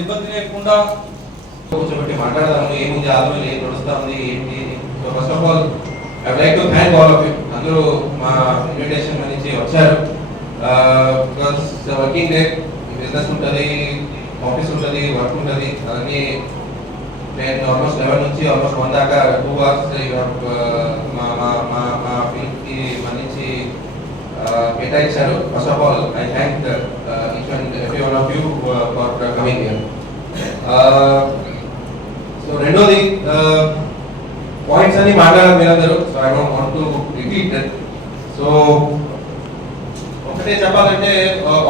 ఇబ్బంది లేకుండా కూర్చోబెట్టి మాట్లాడదాము. ఏముంది ఆలోచన ఏం నడుస్తా ఉంది ఏంటి. So first of all I would like to thank all of you. అందరూ మా ఇన్విటేషన్ నుంచి వచ్చారు. బికాస్ వర్కింగ్ డే, బిజినెస్ ఉంటుంది, ఆఫీస్ ఉంటుంది, వర్క్ ఉంటుంది. అవన్నీ నేను ఆల్మోస్ట్ 11 నుంచి ఆల్మోస్ట్ 1 దాకా 2 అవర్స్ మా ఫీల్డ్కి మంచి కేటాయించారు. First of all I thank each and every one of you for coming here. So రెండోది పాయింట్స్ అన్ని మాట్లాడారు మీరందరూ. So I don't want to repeat that. So ఒకటే చెప్పాలంటే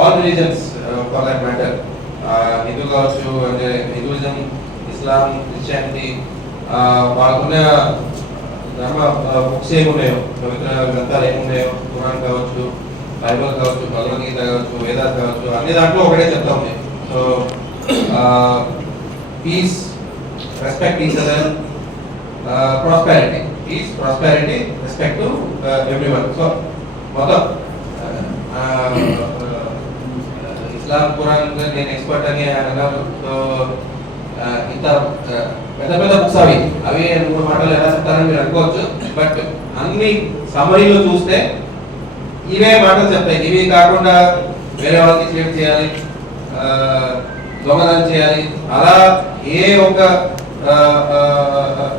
all religions for that matter, Hindu కావచ్చు అంటే హిందూయిజం, ఇస్లాం, క్రిస్టియానిటీ, వాళ్ళకున్న ధర్మ బుక్స్ ఏమున్నాయో, పవిత్ర గ్రంథాలు ఏమున్నాయో, ఖురాన్ కావచ్చు, బైబిల్ కావచ్చు, భగవద్గీత కావచ్చు, వేదాలు కావచ్చు, అన్ని దాంట్లో ఒకటే చెప్తా ఉంది. So peace, respect each other, prosperity. Peace, prosperity, respect to everyone. So మొత్తం ఇస్లాం, ఖురాన్ నేను ఎక్స్పర్ట్ అని అన్నారు. సో ఇంత పెద్ద పెద్ద బుక్స్ అవి 3 మాటలు ఎలా చెప్తారని మీరు అనుకోవచ్చు. బట్ అన్ని సమరీలో చూస్తే ఇవే మాటలు చెప్తాయి. ఇవి కాకుండా వేరే వాళ్ళకి చీట్ చేయాలి, దొంగతనం చేయాలి, అలా ఏ ఒక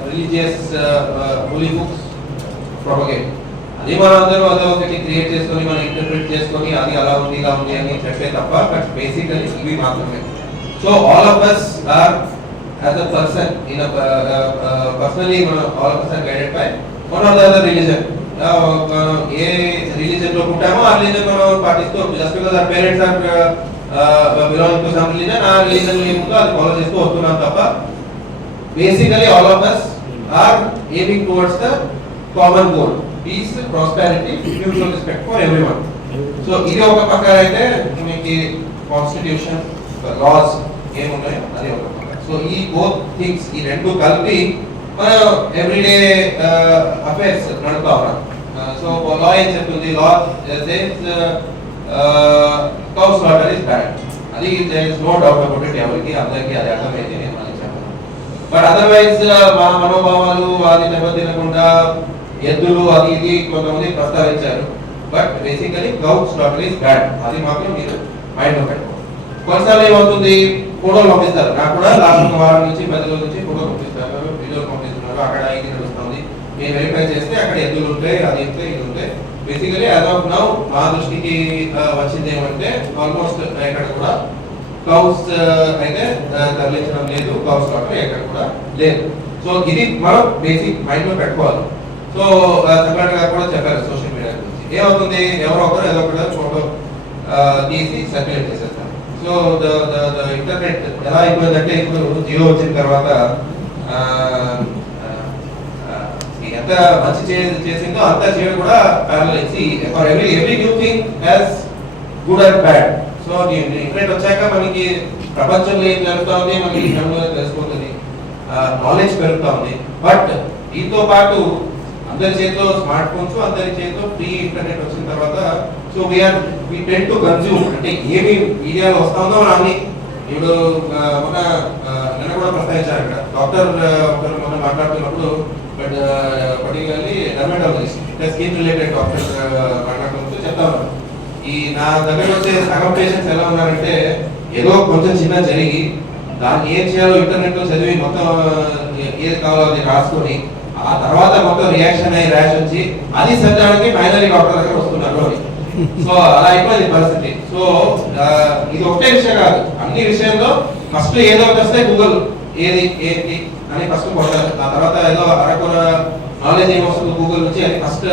రిలీజియస్ హోలీ బుక్స్ ప్రొపగేట్ అది మనం అందరూ అదే ఒకటి క్రియేట్ చేసుకొని మనం ఇంటర్ప్రిట్ చేసుకొని అది అలా ఉంది ఇలా ఉంది అని చెప్పే తప్ప, బట్ బేసికలీ ఇవి మాత్రమే. So all of us are as a person in a personally all of us are guided by one or the other religion. A religion లో పుట్టామో ఆ రిలీజన్ మనం పాటిస్తూ, just because our parents are belonging to some religion, ఆ religion ఏముందో అది follow చేస్తూ వస్తున్నాం తప్ప basically all of us are aiming towards the common goal, peace, prosperity, mutual respect for everyone. So ఇది ఒక పక్క అయితే మనకి కాన్స్టిట్యూషన్, లాస్ ఏమున్నాయో అది ఒక పక్క. సో ఈ బోత్ థింగ్స్, ఈ రెండు కలిపి మనం ఎవ్రీడే అఫేర్స్ నడుపుతా ఉన్నాం. సో లా ఏం చెప్తుంది? Law says cow slaughter is bad. అది there is no doubt about it. ఎవరికి అందరికీ అది అర్థమైంది నేను మళ్ళీ చెప్పను. బట్ అదర్వైజ్ మా మనోభావాలు అది దెబ్బతినకుండా ఎద్దులు అది ఇది కొంతమంది ప్రస్తావించారు. But basically cow slaughter is bad. అది మాత్రం మీరు మైండ్లో పెట్టుకోండి. కొన్నిసార్లు ఏమవుతుంది, ఫోటోలు పంపిస్తారు. నాకు కూడా లాస్ట్ వారం నుంచి 10 రోజుల నుంచి ఫోటోలు పంపిస్తారు, వీడియోలు పంపిస్తున్నారు. అక్కడ ఇది నడుస్తుంది, మేము వెరిఫై చేస్తే అక్కడ ఎద్దులు ఉంటాయి, అది ఉంటాయి, ఇది ఉంటాయి. బేసికలీ యాజ్ ఆఫ్ నౌ మా దృష్టికి వచ్చింది ఏమంటే ఆల్మోస్ట్ ఎక్కడ కూడా కౌస్ అయితే తరలించడం లేదు, కౌస్ వాటర్ ఎక్కడ కూడా లేదు. సో ఇది మనం బేసిక్ మైండ్ లో పెట్టుకోవాలి. సో సెపరేట్ గా కూడా చెప్పారు సోషల్ మీడియా గురించి. ఏమవుతుంది, ఎవరో ఒకరు ఏదో ఒకటి ఫోటో తీసి సర్క్యులేట్ చేసేస్తారు. సో ద ఇంటర్నెట్ ఎలా అయిపోయిందంటే, ఇప్పుడు జియో వచ్చిన తర్వాత ఎంత మంచి చేసిందో అంత చేయడం కూడా parallel. For every new thing has good and bad. So internet వచ్చాక మనకి ప్రపంచంలో ఏం జరుగుతుంది మనకి తెలిసిపోతుంది, నాలెడ్జ్ పెరుగుతా ఉంది. బట్ దీంతో పాటు అందరి చేతిలో స్మార్ట్ ఫోన్స్, అందరి చేతిలో ఫ్రీ ఇంటర్నెట్ వచ్చిన తర్వాత so we tend to consume, అంటే ఏమి మీడియాలో వస్తా ఉందో మనం అన్ని. ఇప్పుడు నిన్న కూడా ప్రస్తావించారు ఇక్కడ డాక్టర్ ఒకరు మొన్న మాట్లాడుతున్నప్పుడు, but particularly dermatologist, skin related doctor మాట్లాడుతూ చెప్తా ఉన్నారు. ఈ నా దగ్గర వచ్చే సగం పేషెంట్స్ ఎలా ఉన్నారంటే, ఏదో కొంచెం చిన్న జరిగి దాన్ని ఏం చేయాలో ఇంటర్నెట్ లో చదివి మొత్తం ఏది కావాలో అది రాసుకొని ఆ తర్వాత మొత్తం రియాక్షన్ అయ్యి ర్యాష్ వచ్చి అది సర్జడానికి ఫైనలీ డాక్టర్ దగ్గర వస్తున్నారు అని. సో అలా అయిపోయింది పరిస్థితి. సో ఇది ఒకటే విషయం కాదు, అన్ని విషయంలో ఫస్ట్ ఏదో ఒకటి వస్తే గూగుల్ ఏది ఏంటి అని ఫస్ట్ కొట్టాలి. ఆ తర్వాత ఏదో అరకొర నాలెడ్జ్ ఏమొస్తుంది గూగుల్ నుంచి అని ఫస్ట్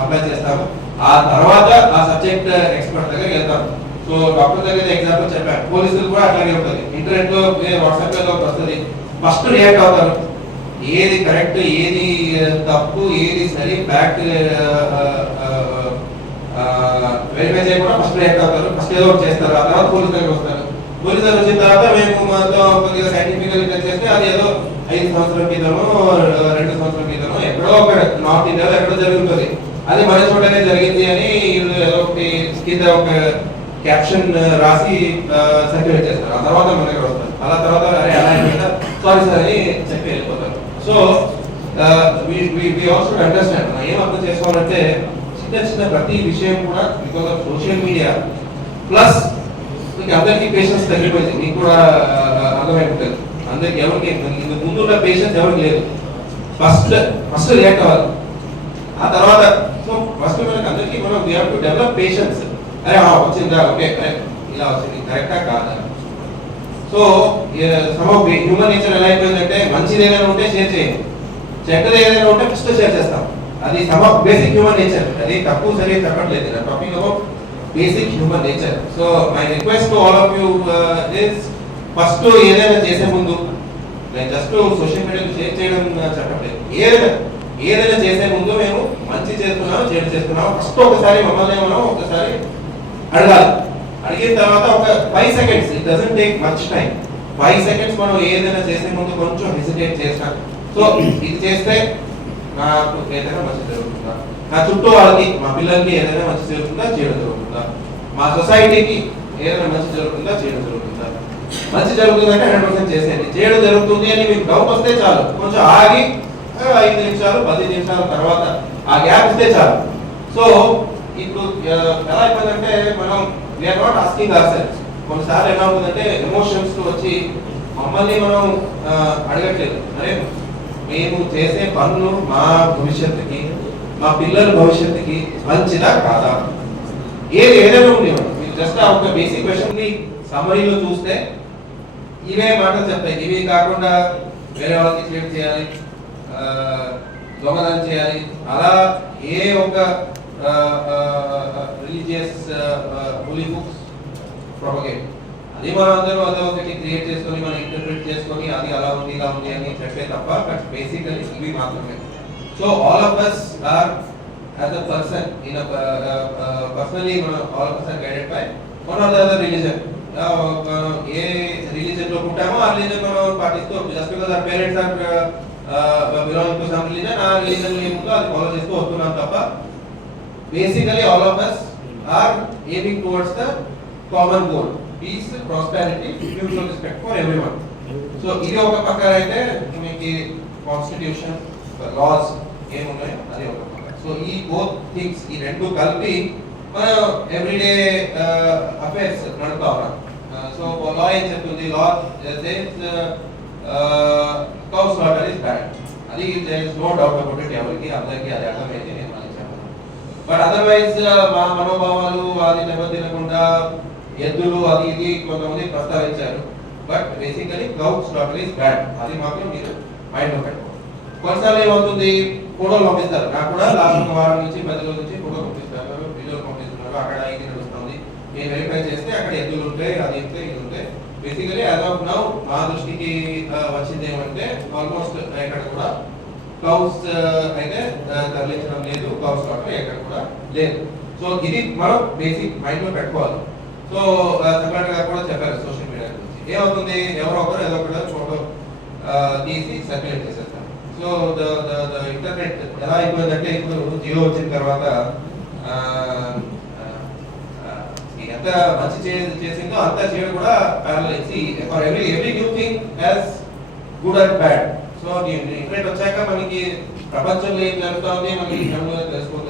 అప్లై చేస్తాము. ఆ తర్వాత ఆ సబ్జెక్ట్ ఎక్స్పర్ట్ దగ్గర వెళ్తాం. సో డాక్టర్ దగ్గర ఎగ్జాంపుల్ చెప్పాను, పోలీసులు కూడా అట్లాగే ఉంటుంది. ఇంటర్నెట్ లో వాట్సాప్ లో వస్తుంది, ఫస్ట్ రియాక్ట్ అవుతారు. ఏది కరెక్ట్, ఏది తప్పు, ఏది సరి, ఫ్యాక్ట్ వెరిఫై చేయకుండా ఫస్ట్ రియాక్ట్ అవుతారు. ఫస్ట్ ఏదో ఒకటి చేస్తారు, ఆ తర్వాత పోలీస్ దగ్గర వస్తారు. పోలీస్ దగ్గర వచ్చిన తర్వాత మేము మాతో కొద్దిగా సైంటిఫికల్ గా చేస్తే అది ఏదో 5 సంవత్సరాల క్రితమో 2 సంవత్సరాల క్రితమో ఎక్కడో ఒక నార్త్ ఇండియాలో ఎక్కడో జరుగుతుంది, అది మన చోటనే జరిగింది అని ఏదో ఒకటి కింద ఒక క్యాప్షన్ రాసి సర్క్యులేట్ చేస్తారు. ఆ తర్వాత మన దగ్గర వస్తారు. అలా తర్వాత అరే అలా అయిపోయిందా సారీ సార్ అని చెప్పి వెళ్ళిపోతారు. సో వి ఆల్సో అండర్స్టాండ్, ఏం అర్థం చేసుకోవాలంటే చిన్న చిన్న ప్రతి విషయం కూడా because of social media plus మీకు అందరికీ పేషెన్స్ తగ్గిపోయింది. మీకు కూడా అర్థమైపోతుంది. అందరికి ఎవరికి ముందున్న పేషెన్స్ ఎవరికి లేదు. ఫస్ట్ రియాక్ట్ అవ్వాలి. ఆ తర్వాత సో ఫస్ట్ మనకి అందరికీ మనం we have to develop patience. అరే వచ్చిందా, ఓకే ఇలా వచ్చింది, కరెక్టా కాదా. So some of human nature ఎలా అయిపోయిందంటే మంచిది ఏదైనా ఉంటే షేర్ చేయండి, చెడ్డది ఏదైనా ఉంటే ఫస్ట్ షేర్ చేస్తాం. అది some of basic human nature. అది తప్పు సరే చెప్పట్లేదు, talking about basic human nature. So my request to all of you is first ఏదైనా చేసే ముందు, నేను జస్ట్ సోషల్ మీడియాలో షేర్ చేయడం చెప్పట్లేదు, ఏదైనా చేసే ముందు మేము మంచి చేస్తున్నాం చెడు చేస్తున్నాం ఫస్ట్ ఒకసారి మమ్మల్ని మనం ఒకసారి అడగాలి. అడిగిన తర్వాత ఒక 5 seconds, it doesn't take much time, 5 seconds మనం ఏదైనా చేసే ముందు కొంచెం హెసిటేట్ చేస్తాం. సో ఇది చేస్తే నాకు ఏదైనా మంచి జరుగుతుందా, నా చుట్టూ వాళ్ళకి మా పిల్లలకి ఏదైనా మంచి జరుగుతుందా చేయడం జరుగుతుందా, మా సొసైటీకి ఏదైనా మంచి జరుగుతుందా చేయడం జరుగుతుందా. మంచి జరుగుతుందంటే 100% చేసేయండి. చేయడం జరుగుతుంది అని మీకు డౌట్ వస్తే చాలు, కొంచెం ఆగి 5 నిమిషాలు 10 నిమిషాల తర్వాత ఆ గ్యాప్ ఇస్తే చాలు. సో ఇప్పుడు ఎలా అయిపోయిందంటే మనం we are not asking ourselves. కొన్నిసార్లు ఎలా ఉంటుందంటే ఎమోషన్స్ వచ్చి మమ్మల్ని మనం అడగట్లేదు, అరే మేము చేసే పనులు మా భవిష్యత్తుకి మా పిల్లల భవిష్యత్తుకి మంచిదా కాదా, ఏదైనా ఉంది. మీరు జస్ట్ ఒక బేసిక్ క్వశ్చన్ ని సమరీలో చూస్తే ఇవే మాటలు చెప్తాయి. ఇవి కాకుండా వేరే వాళ్ళకి క్రియేట్ చేయాలి, దొంగతనం చేయాలి, అలా ఏ ఒక రిలీజియస్ హోలీ బుక్స్ ప్రొపగేట్ అది మనం అందరూ అదే ఒకటి క్రియేట్ చేసుకొని మనం ఇంటర్ప్రిట్ చేసుకొని అది అలా ఉంది ఇలా ఉంది అని చెప్పే తప్ప బట్ బేసికలీ ఇవి మాత్రమే. So all of us are as a person in a personally all of us are guided by one or the other religion. A religion లో పుట్టామో ఆ రిలీజియన్ మనం పాటిస్తూ just because our parents are belonging to some religion, ఆ religion ఏముందో అది follow చేస్తూ వస్తున్నాం తప్ప basically all of us are aiming towards the common goal, peace, prosperity, mutual respect for everyone. So ఇది ఒక పక్కన అయితే మీకు కాన్స్టిట్యూషన్ లాస్ ఏమున్నాయో అది ఒక పక్కన. సో ఈ బోత్ థింగ్స్ ఈ రెండు కలిపి మనం ఎవ్రీడే అఫైర్స్ నడుపుతా ఉన్నాం. సో లా ఏం చెప్తుంది, law says cow slaughter is bad, అది there is no doubt about it, ఎవరికి అందరికీ అది అర్థమైంది. నేను మళ్ళీ చెప్పాను బట్ అదర్వైజ్ మా మనోభావాలు అది దెబ్బతినకుండా ఎద్దులు అది ఇది కొంతమంది ప్రస్తావించారు. But basically cow slaughter is bad, అది మాత్రం మీరు మైండ్ లో పెట్టుకోండి. కొన్నిసార్లు ఏమవుతుంది, ఫోటోలు పంపిస్తారు. నాకు కూడా లాస్ట్ వారం నుంచి 10 రోజుల నుంచి ఫోటో పంపిస్తారు, వీడియోలు పంపిస్తున్నారు. అక్కడ ఇది నడుస్తుంది, నేను వెరిఫై చేస్తే అక్కడ ఎద్దులు ఉంటాయి, అది ఉంటే ఇది ఉంటాయి. బేసికలీ యాజ్ ఆఫ్ నౌ మా దృష్టికి వచ్చింది ఏమంటే ఆల్మోస్ట్ ఎక్కడ కూడా కౌస్ అయితే తరలించడం లేదు, కౌస్ స్లాటర్ ఎక్కడ కూడా లేదు. సో ఇది మనం బేసిక్ మైండ్ లో పెట్టుకోవాలి. సో సెపరేట్ గా కూడా చెప్పారు సోషల్ మీడియా గురించి. ఏమవుతుంది, ఎవరో ఒకరు ఏదో ఒకటి ఫోటో తీసి సర్క్యులేట్ చేసేస్తారు. సో ద ఇంటర్నెట్ ఎలా అయిపోయిందంటే ఇప్పుడు జియో వచ్చిన తర్వాత ఎంత మంచి చేసిందో అంత చేయడం కూడా for every new thing has good and bad. So internet వచ్చాక మనకి ప్రపంచంలో ఏం జరుగుతుంది మనకి తెలిసిపోతుంది.